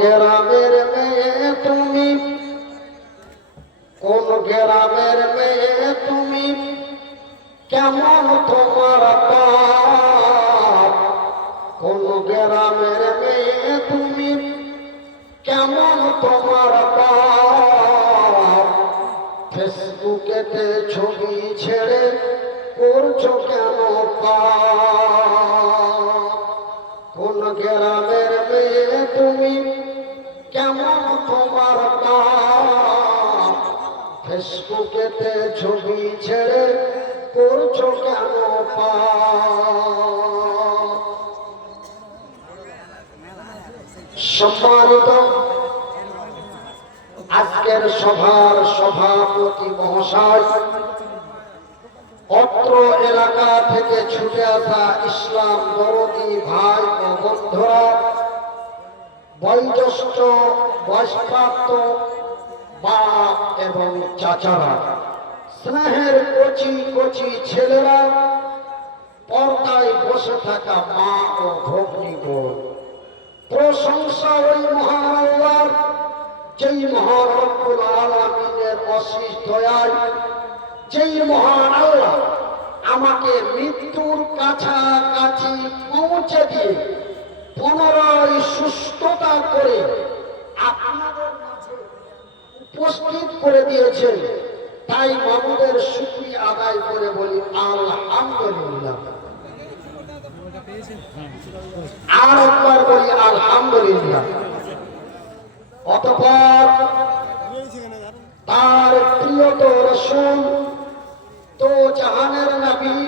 গ্রামের মেয়ে তুমি, কোন গ্রামের মেয়ে তুমি, কেমন তোমার বাপ? কোন গ্রামের মেয়ে তুমি, কেমন তোমার বাপ? ফেসবুকেতে ছবি ছেড়ে করছো কেন পাপ? কোন গ্রামের মেয়ে তুমি, কেমন তোমার বাপ? ফেসবুকেতে ছবি ছেড়ে করছো কেন পাপ? সম্মানিত আজকের সভার সভাপতি মহাশয়, অত্র এলাকা থেকে ছুটে আসা ইসলাম দরদী ভাই ও বন্ধুরা, বয়োজ্যেষ্ঠ বয়স্প্রাপ্ত বাপ এবং চাচারা, স্নেহের কচি কচি ছেলেরা, পর্দায় বসে থাকা মা ও ভগ্নীগণ, প্রশংসা ওই মহান আল্লাহর, যেই মহান রব্বুল আলামিনের অশেষ দয়ায়, যেই মহান আল্লাহ আমাকে মৃত্যুর কাছাকাছি পৌঁছে দিয়ে পুনরায় সুস্থতা করে আপনাদের মাঝে উপস্থিত করে দিয়েছেন। তাই মাবুদের শুকরিয়া আদায় করে বলি আলহামদুলিল্লাহ। আর একবার বলি আলহামদুলিল্লাহ। অতঃপর তার প্রিয়তর রাসূল, তো জাহানের নবী,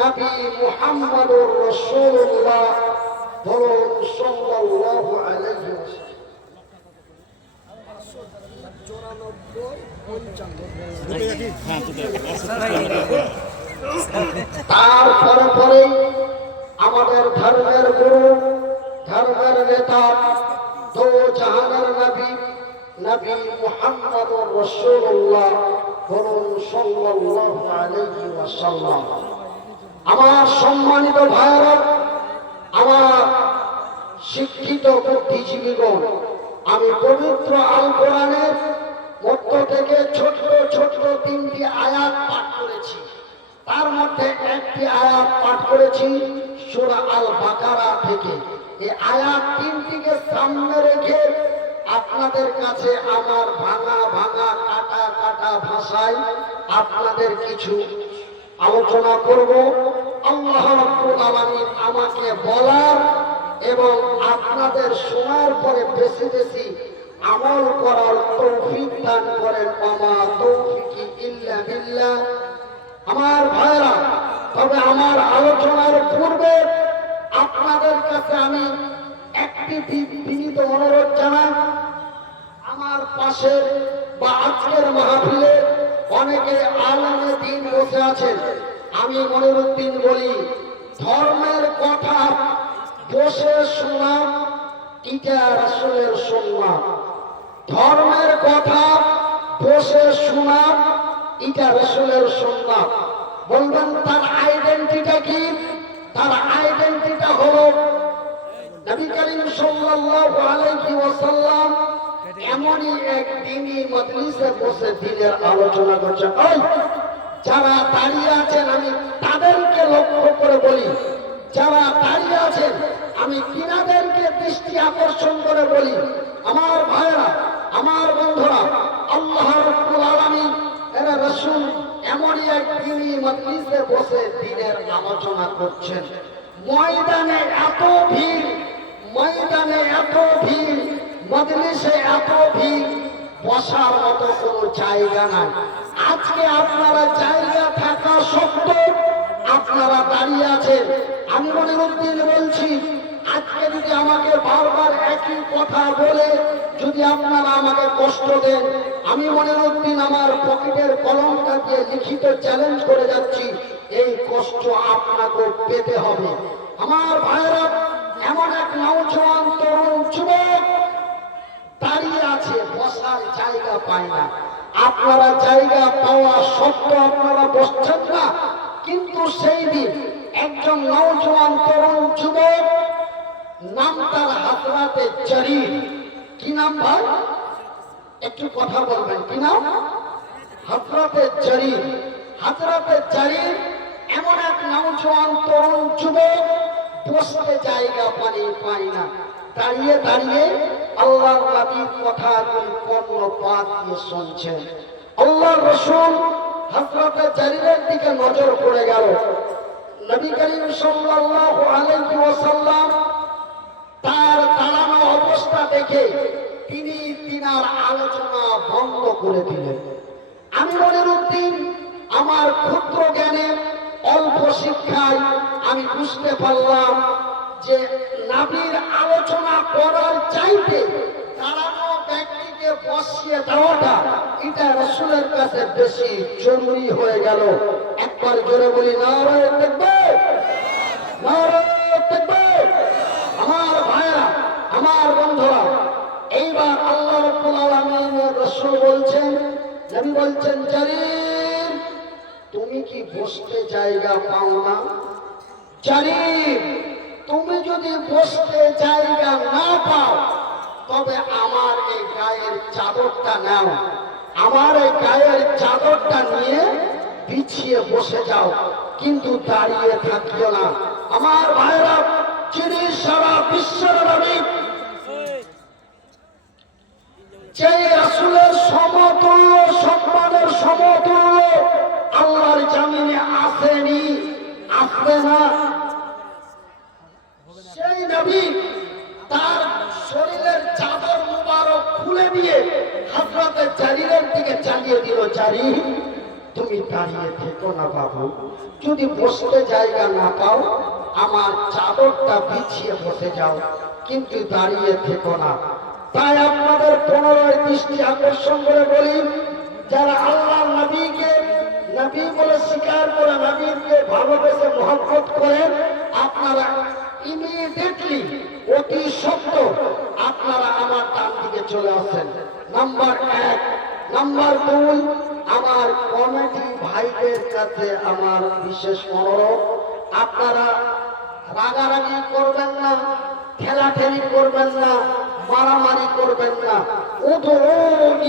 নবী মুহাম্মদুর রাসূলুল্লাহ বলুন সাল্লাল্লাহু আলাইহি ওয়াসাল্লাম। তারপরে পরে আমাদের ধর্মের গুরু, ধর্মের নেতা, দো জাহানের নবী, নবী মুহাম্মদুর রাসূলুল্লাহ বলুন সাল্লাল্লাহু আলাইহি ওয়াসাল্লাম। আমার সম্মানিত ভাইরা, আমার শিক্ষিত বুদ্ধিজীবীগণ, আমি পবিত্র আল কোরআনের মধ্য থেকে ছোট্ট ছোট্ট 3টি আয়াত পাঠ করেছি। তার মধ্যে একটি আয়াত পাঠ করেছি সূরা আল বাকারা থেকে। এই আয়াত 3টিকে সামনে রেখে আপনাদের কাছে আমার ভাঙা ভাঙা কাটা কাটা ভাষায় আপনাদের কিছু আলোচনা করব। আল্লাহ রাব্বুল আলামিন আমাকে বলার এবং আপনাদের শোনার পরে বেশি বেশি আমল করার তৌফিক দান করেন। ওমা তৌফিকি ইল্লা বিল্লাহ। আমার ভাইরা, তবে আমার আলোচনার পূর্বে আপনাদের কাছে আমি একটি বিনীত অনুরোধ জানাই। আমার পাশে বা আজকের মাহফিলে অনেকে আলেমে দ্বীন বসে আছেন। আমি মনিরুদ্দিন বলি, ধর্মের কথা বসে শোনা এটা রাসূলের সুন্নাত। ধর্মের কথা বসে শোনা এটা রাসূলের সুন্নাত। বলবেন তার আইডেন্টিটা কি? তার আইডেন্টিটা হলো নবী করিম সাল্লাল্লাহু আলাইহি ওয়াসাল্লাম এমনই এক দ্বীনি মজলিসে বসে দ্বীনের আলোচনা করছেন। ওই যারা দাঁড়িয়ে আছেন আমি তাদেরকে লক্ষ্য করে বলি, যারা দাঁড়িয়ে আছেন আমি তিনাদেরকে দৃষ্টি আকর্ষণ করে বলি, আমার ভাইরা, আমার বন্ধুরা, আল্লাহ রাব্বুল আলামিন এর রাসূল এমনই এক দ্বীনি মজলিসে বসে দ্বীনের আলোচনা করছেন। ময়দানে এত ভিড়, ময়দানে এত ভিড়, মজলিসে এত ভিড়, বসার মতো কোনো জায়গা নাই। আজকে আপনারা জায়গা থাকা সত্ত্বেও আপনারা দাঁড়িয়ে আছেন। আমি মনিরুদ্দিন বলছি, আজকে যদি আমাকে বারবার একই কথা বলে যদি আপনারা আমাকে কষ্ট দেন, আমি মনিরুদ্দিন আমার পকেটের কলমটা দিয়ে লিখিত চ্যালেঞ্জ করে যাচ্ছি, এই কষ্ট আপনাকে পেতে হবে। আমার ভাইরা, এমন এক নওজোয়ান তরুণ যুবক দাঁড়িয়ে আছে, বসার জায়গা পায় না। আপনারা জায়গা পাওয়া সত্ত্বেও আপনারা বসছেন না। কিন্তু সেই দিন একজন নওজোয়ান তরুণ যুবক নাম তার হযরতে জারির। কি নাম ভাই? একটু কথা বলবেন, কি নাম? হযরতে জারির। হযরতে জারির এমন এক নওজোয়ান তরুণ যুবক, বসতে জায়গা পায় না, দাঁড়িয়ে দাঁড়িয়ে আল্লাহর নবীর কথাগুলি কর্ণপাত দিয়ে শুনছেন। আল্লাহর রাসূল হযরতে জারিরের দিকে নজর পড়ে গেল। নবী করিম সাল্লাল্লাহু আলাইহি ওয়াসাল্লাম তার দাঁড়ানো অবস্থা দেখে তিনি তিনার আলোচনা বন্ধ করে দিলেন। আমি মনিরউদ্দিন আমার ক্ষুদ্র জ্ঞানে, অল্প শিক্ষায় আমি বুঝতে পারলাম যে নবীর আলোচনা করার চাইতে দাঁড়ানো ব্যক্তিকে বসিয়ে দেওয়াটা এটা রাসূলের কাছে বেশি জরুরি হয়ে গেল। একবার জোরে বলি নারায়ে তাকবীর, নারায়ে তাকবীর। আমার ভাইরা, আমার বন্ধুরা, এইবার আল্লাহ রাব্বুল আলামিনের রাসূল বলছেন, নবী বলছেন, জারির তুমি কি বসতে জায়গা পাও না? জারির তুমি যদি বসতে জায়গা না পাও তবে আমার এই গায়ের চাদরটা নাও, আমার এই গায়ের চাদরটা নিয়ে বিছিয়ে বসে যাও, কিন্তু দাঁড়িয়ে থাকিও না। আমার ভাইরা, যিনি সারা বিশ্বের নবী, যে রাসূলের সমতুল্য, সম্মানের সমতুল্য আল্লাহর জমিনে আসেনি, আসবে না, সেই নবী তার শরীরের চাদর মুবারক খুলে দিয়ে হযরতে জারিরের দিকে চালিয়ে দিল, জারির তুমি দাঁড়িয়ে থেকো না বাবু, যদি বসতে জায়গা না পাও আমার চাদরটা বিছিয়ে বসে যাও, কিন্তু দাঁড়িয়ে থেকো না। তাই আপনাদের পুনরায় দৃষ্টি আকর্ষণ করে বলি, যারা আল্লাহ নবীকে নবী বলে স্বীকার করে, নবীকে ভালোবেসে মহব্বত করেন, আপনারা ইমিডিয়েটলি, অতি সত্বর আপনারা আমার ডান দিকে চলে আসেন। নাম্বার 1। নাম্বার 2, আমার কমিটি ভাইদের কাছে আমার বিশেষ অনুরোধ, আপনারা রাগারাগি করবেন না, ঠেলাঠেলি করবেন না, মারামারি করবেন না। উদউ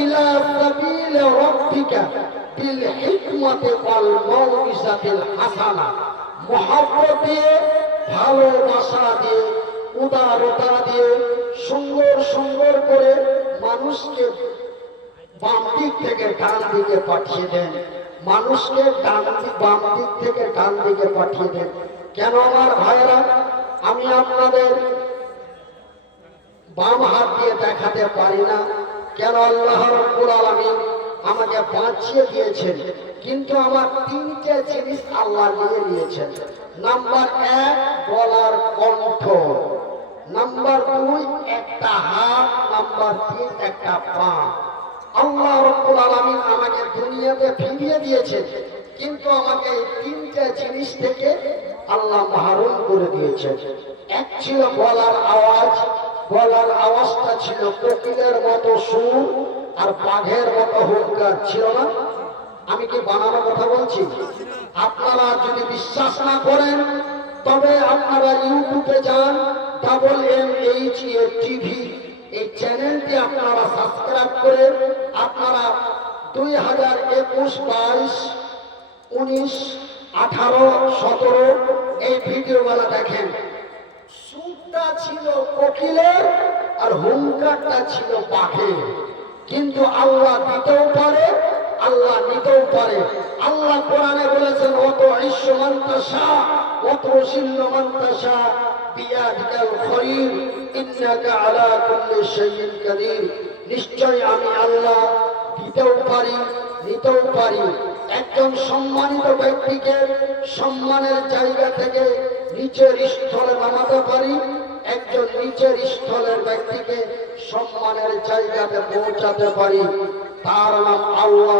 ইলা সাবিল রাব্বিকা বিল হিকমাতি ওয়াল মাউইজাতিল হাসানা, মহব্বত দিয়ে, ভালোবাসা দিয়ে, উদারতা দিয়ে, সুন্দর সুন্দর করে মানুষকে বাম দিক থেকে ডান দিকে পাঠিয়ে দেন, মানুষকে বাম দিক থেকে ডান দিকে পাঠিয়ে দেন। কেন আমার ভাইরা, আমি আপনাদের বাম হাত দিয়ে দেখাতে পারি না, কেন আল্লাহ রাব্বুল আলামিন আমাকে বাঁচিয়ে দিয়েছেন, কিন্তু আমার 3টে জিনিস আল্লাহ নিয়ে নিয়েছেন। নাম্বার 1, গলার কণ্ঠ। নাম্বার 2, একটা হাত। নাম্বার 3, একটা পা। আল্লাহ রাব্বুল আলামিন আমাকে দুনিয়াতে ফিরিয়ে দিয়েছেন, কিন্তু আমাকে এই 3টে জিনিস থেকে আল্লাহ মাহরুম করে দিয়েছেন। এক ছিল গলার আওয়াজ, গলার আওয়াজটা ছিল কোকিলের মতো সুর আর বাঘের মতো হুঙ্কার, ছিল না? আমি কি বানানো কথা বলছি? আপনারা যদি বিশ্বাস না করেন তবে আপনারা ইউটিউবে যান, MHA টিভি, এই চ্যানেলটি আপনারা সাবস্ক্রাইব করে আপনারা 2021, 22, 19, 18, 17 এই ভিডিওগুলো দেখেন। সুরটা ছিল কোকিলের আর হুঙ্কারটা ছিল বাঘের, কিন্তু আল্লাহ দিতেও পারে, আল্লাহ নিতেও পারে। আল্লাহ কোরআনে বলেছেন, অত ইসমান তাশা অত সিল্লমান তাশা বিয়াদিকাল খৈর ইন্নাকা আলা কুল্লি শাইইন কাদির। নিশ্চয় আমি আল্লাহ দিতেও পারি, নিতেও পারি। একজন সম্মানিত ব্যক্তিকে সম্মানের জায়গা থেকে নিচের স্থলে নামাতে পারি, একজন নিচের স্থলের ব্যক্তিকে সম্মানের জায়গাতে পৌঁছাতে পারি। তার নাম আল্লাহ।